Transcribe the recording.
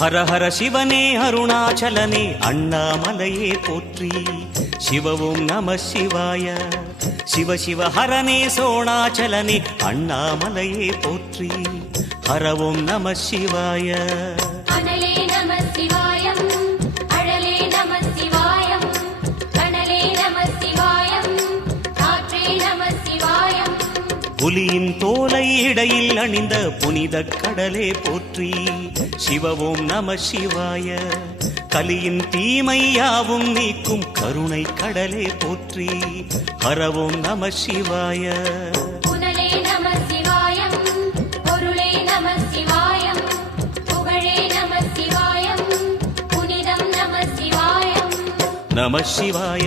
ஹர ஹர சிவனே அருணாச்சலனே அண்ணாமலையே போற்றி. சிவவும் நம சிவாய. சிவ சிவ ஹரனே சோணாச்சலனே அண்ணாமலையே போற்றி. ஹரவும் நம சிவாய. அனலே நம சிவாயம், அழலே நம சிவாயம், கனலே நம சிவாயம், காற்றே நம சிவாயம். புலியின் தோலை இடையில் அணிந்த புனித கடலே போற்றி. சிவவும் நம சிவாய. கலியின் தீமையாவும் நீக்கும் கருணை கடலே போற்றி. ஹரவும் நம சிவாய. புனலே நம சிவாயம், பொருளே நம சிவாயம், புகழே நம சிவாயம், புனிதம் நம சிவாயம். நம சிவாய.